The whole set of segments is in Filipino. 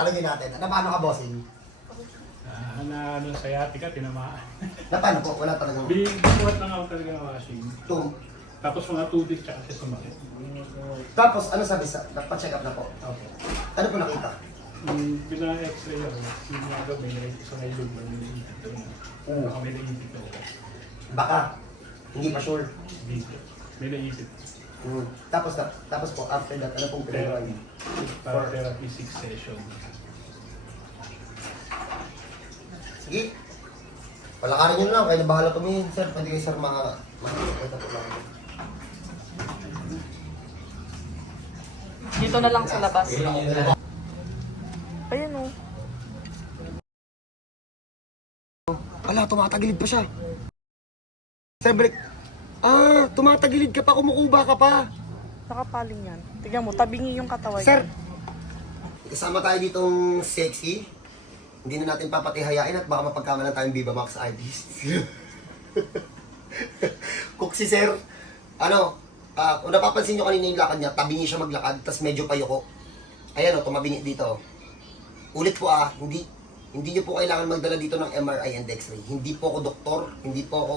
Talagyan natin. Ano paano ka, bossing? Ano, sciatica, tinamaan. Na paano po? Wala talagang... Binuhat lang ako talaga ng washing. Tum. Tapos mga tubig tsaka kasi sumakit. Tapos, ano sabi sa... Nagpa-check up na po. Okay. Ano po nakita? Pina-x-ray ako. Yung mga gabi, sa ngayon lang yung iipit ko na. Baka may naipit ako. Baka. Hindi pa sure. Dito. May naipit. Tapos po, after that, ano pong pinagawa niyo? Para therapy 6 session. Sige. Palakarin nyo lang, kaya bahala tumingin, sir. Pwede kayo, sir, makakita po lang. Dito na lang sa labas. Ayun o. Wala, tumatagilid pa siya. Sir, balik. Ah, tumatagilid ka pa, kumukuba ka pa. Nakapaling yan. Tignan mo, tabingi yung katawan. Sir, kasama tayo ditong sexy. Hindi na natin papatihayain at baka mapagkamalan tayong Viva Max artist. Cook si sir. Ano, kung napapansin nyo kanina yung lakad niya, tabingi siya maglakad, tas medyo payoko. Ayan o, tumabingi dito. Ulit po hindi nyo po kailangan magdala dito ng MRI and X-ray. Hindi po ako doktor, hindi po ako...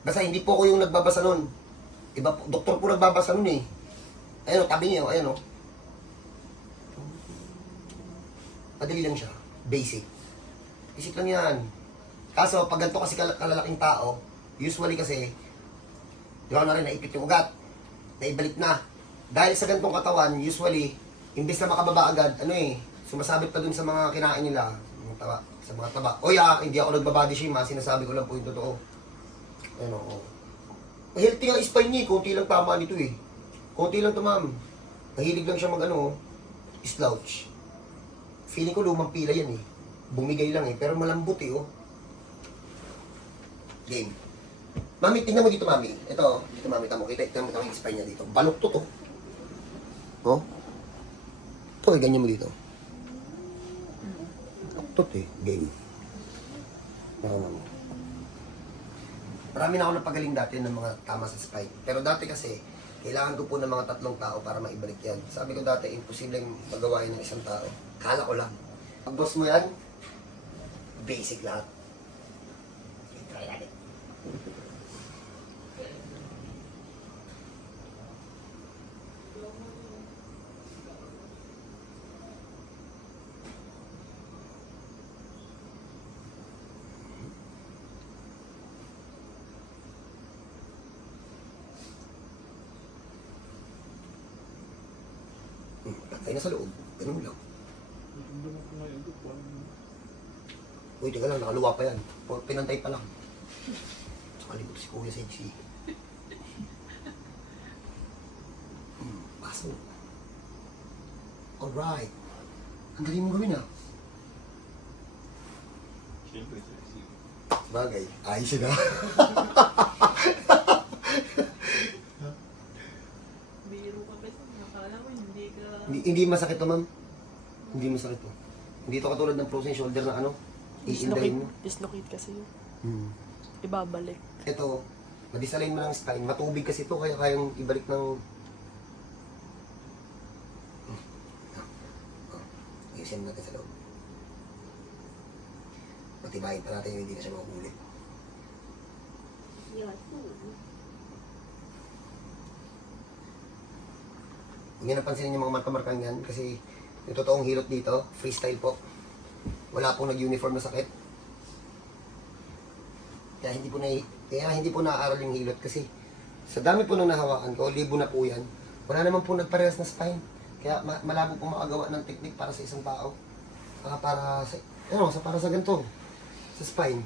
Basta hindi po ako yung nagbabasa nun. Iba po, doktor po nagbabasa nun eh. Ayan o, tabingi o, ayan o. Madali lang siya. Basic. Basic lang yan. Kaso, pag ganito kasi kalalaking tao, usually kasi, di ba na rin, naipit yung ugat. Naibalik na. Dahil sa ganitong katawan, usually, imbis na makababa agad, sumasabit pa dun sa mga kinain nila. Sa mga taba. Hindi ako nagbabody shame ha. Sinasabi ko lang po yung totoo. Healthy nga spine niya eh. Kunti lang tama nito eh. Kunti lang to ma'am. Mahilig lang siya slouch. Feeling ko lumang pila yan eh. Bumigay lang eh. Pero malambot eh oh. Game. Mami, tingnan mo dito mami. Ito, dito mami, tamo. Kita mo yung spine niya dito. Balok to. Oh. Ito eh, ganyan mo dito. Balok eh. Game. Marami na ako napagaling dati ng mga tama sa spine. Pero dati kasi, kailangan ko po ng mga 3 tao para maibalik yan. Sabi ko dati, imposibleng magawain ng isang tao. Kala ko lang. Pag boss mo yan, basic lahat. Try natin. Tayo na sa loob. Ganun lang. Uy, teka lang, nakaluwa pa yan. Pinantay pa lang. Saka libot si Kuya Sexy. Paso. Alright. Ang galing mo gawin ah. Siyempre, sexy. Bagay, ayos yun ah. Biro ka kasi. Nakala mo hindi ka... Hindi masakit to ma'am. Hindi masakit to. Hindi to katulad ng frozen shoulder na iindahin mo. Dislocate kasi yun. Ibabalik. Ito, madisalin mo ng spine. Matubig kasi ito, kaya kayang ibalik ng... Ayusin natin sa loob. Patibayin pa natin yung hindi na siya makukulit. Huwag niyo napansinin yung mga marka-markang yan kasi yung totoong hilot dito, freestyle po. Wala pong nag-uniform na sakit. Kaya hindi po naaaral yung hilot kasi sa dami po nang nahawakan ko, libo na po yan. Wala naman po nagparehas na spine. Kaya malabo po makagawa ng technique para sa isang tao. Para sa ganito, sa spine.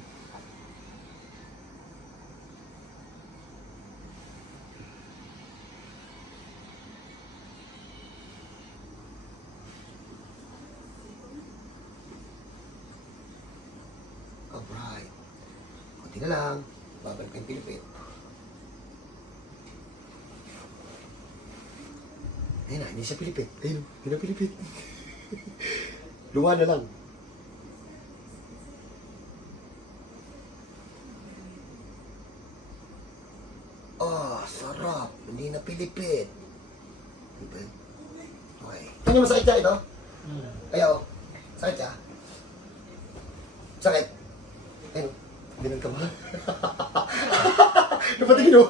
Alright. Kunti na lang. Babalik ko yung pilipit. Ayun na, hindi siya pilipit. Ayun, hindi na pilipit. Luwa na lang. Sarap. Hindi na pilipit. Okay. Ano masakit ka ito? Kaya oh, sakit ka? Sakit? Ayun, binag ka ba? Napatingin oh.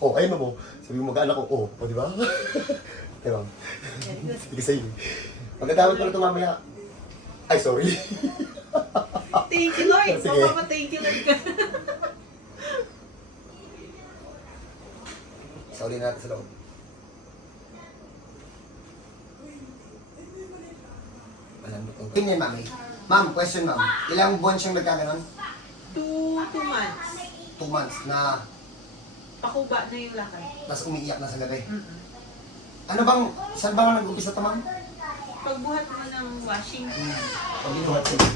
Oh, ayun mo. Sabi mo mag-anak ko, oh, o di ba? Diba? Sige sa'yo. Magkadamit ko na ito mamaya. Ay, sorry. Thank you, Lord. Sige. Mapapa-thank you, Lord. Sauli natin sa loob. Malambot ang tingin, mami. Ma'am, question ma'am. Ilang buwan siyang nagkaganon? 2 months. 2 months na Pakuba na yung lakad. tapos umiiyak na sa gabi. Mm-mm. Ano bang, saan ba nga nag-umpisa ito ma'am? Pagbuhat mo ng washing, Pag-inuhat sila.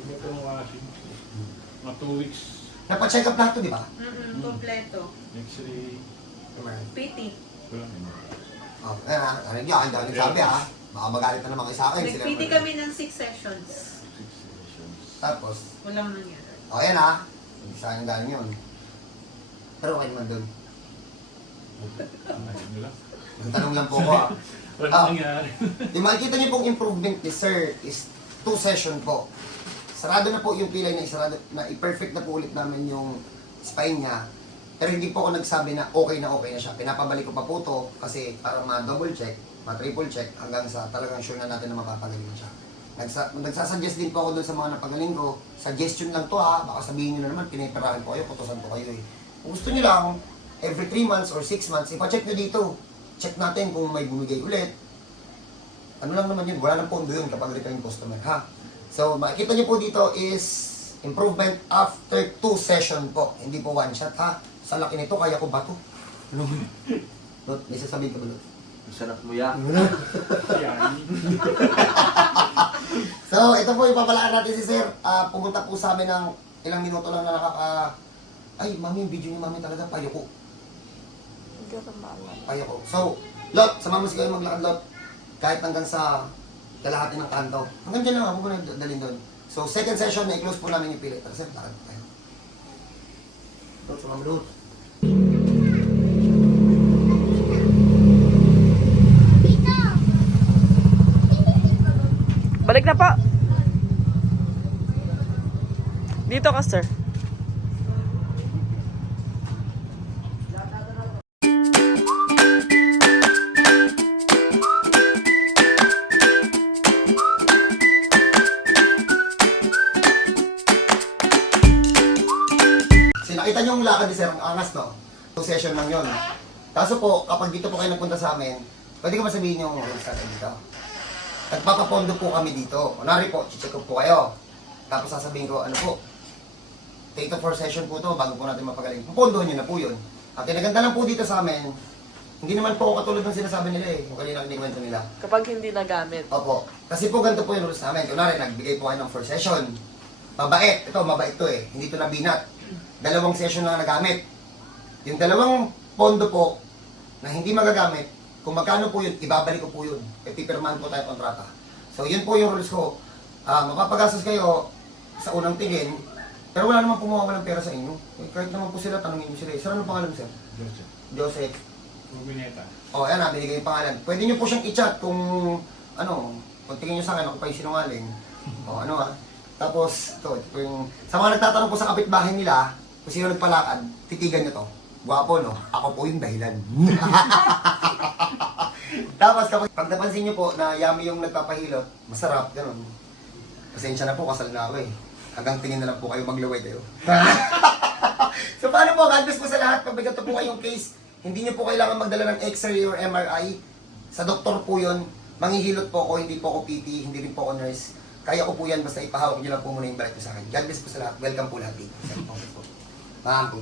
Hindi ko ng washing. Mga 2 weeks. Napacheck up lahat to, di ba? kompleto. X-ray. PT. Wala naman. Oh, ayan ha. Ano niyo, hindi ako nagsabi ha. Baka magalit na naman kayo sa akin. Nag-PT kami ng 6 sessions. 6 sessions. Tapos, Walang nangyari. oh, ayan ha. Hindi sa akin galing yun. Pero okay naman doon. Ayun nila. Nagtanong lang po ko ha. Wala Ah. nangyari. Yung makikita niyo pong improvement ni Sir is 2 session po. Sarado na po yung pilay na isarado, na i-perfect na po ulit namin yung spine niya. Pero hindi po ako nagsabi na okay na siya. Pinapabalik ko pa po to kasi para ma-double check, ma-triple check hanggang sa talagang sure na natin na mapapagaling siya. Nagsasuggest din po ako doon sa mga napagaling ko. Suggestion lang to ha. Baka sabihin nyo na naman, pinipirahan ko kayo, putusan ko kayo eh. Kung gusto nyo lang, every 3 months or 6 months, ipacheck nyo dito. Check natin kung may bumigay ulit. Ano lang naman yun, wala nang pondo yun kapag return customer ha. So makikita nyo po dito is improvement after 2 session po. Hindi po 1 shot ha. Sa laki nito, kaya ko ba to? Ano? Lot, may sasabihin ka ba Lot? Sarap mo yan. Yan. So, ito po ipapalaan natin si Sir. Pumunta po sa amin ng ilang minuto lang na Ay, mami, yung video niyo mami talaga, payo ko. Hindi ko maalala. Payo ko. So, Lot, sama mo si kayo maglakad, Lot. Kahit hanggang sa kalahati ng kanto. Hanggang dyan lang, huwag mo na dalhin doon. So, second session, na-close po namin yung pilit. Tara, Sir, lakad po tayo. Lot, sama mo, Lot. Balik na po. Dito ka, sir. Kasi nakita niyo yung lakad ni Sir, ang angas, no? 2 session lang yon. Kaso po, kapag dito po kayo nagpunta sa amin, pwede ko ba sabihin yung rules natin dito? Nagpapapondo po kami dito. Kunwari po, check up po kayo. Tapos sasabihin ko, ano po, 3 to 4 session po to bago po natin mapagaling. Pupondohan nyo na po yun. Ang kinaganda lang po dito sa amin, hindi naman po ako katulad ng sinasabi nila eh. Kung kanina kinikwento nila. Kapag hindi nagamit. Opo. Kasi po ganito po yung rules namin. Kunwari, nagbigay po kayo ng 4 session. Mabait. Ito, mabait to eh. Hindi to nabinat. 2 session lang nagamit. Yung 2 pondo po, na hindi magagamit, kung magkano po yun, ibabalik ko po yun. E pipirmahan po tayo kontrata. So yun po yung rules ko. Mapapagastos kayo sa unang tingin, pero wala naman po mawawalang pera sa inyo. Eh, kahit naman po sila, tanongin nyo sila. Sir, ano pangalan mo, sir? Joseph. Joseph. Rubineta. O, ayan na, binigay yung pangalan. Pwede nyo po siyang i-chat kung, kung tingin nyo sa akin, ako pa yung sinungaling. O, Tapos, ito po yung, sa mga nagtatanong po sa kapitbahay nila, kung sino nagpalakad, titigan nyo to. Gwapo, no? Ako po yung dahilan. Tapos, kapag pag napansin nyo po na yummy yung nagpapahilot, masarap, ganun. Pasensya na po, kasal na ako eh. Hanggang tingin na lang po kayo, maglaway kayo. So, paano po? God bless po sa lahat. Pag may ganito po kayong case, hindi nyo po kailangan magdala ng X-ray or MRI. Sa doktor po yun. Manghihilot po ako, hindi po ako PT, hindi rin po ako nurse. Kaya ko po yan, basta ipahawak nyo lang po muna yung balik ko sa akin. God bless po sa lahat. Welcome po lahat dito. Ma'am po.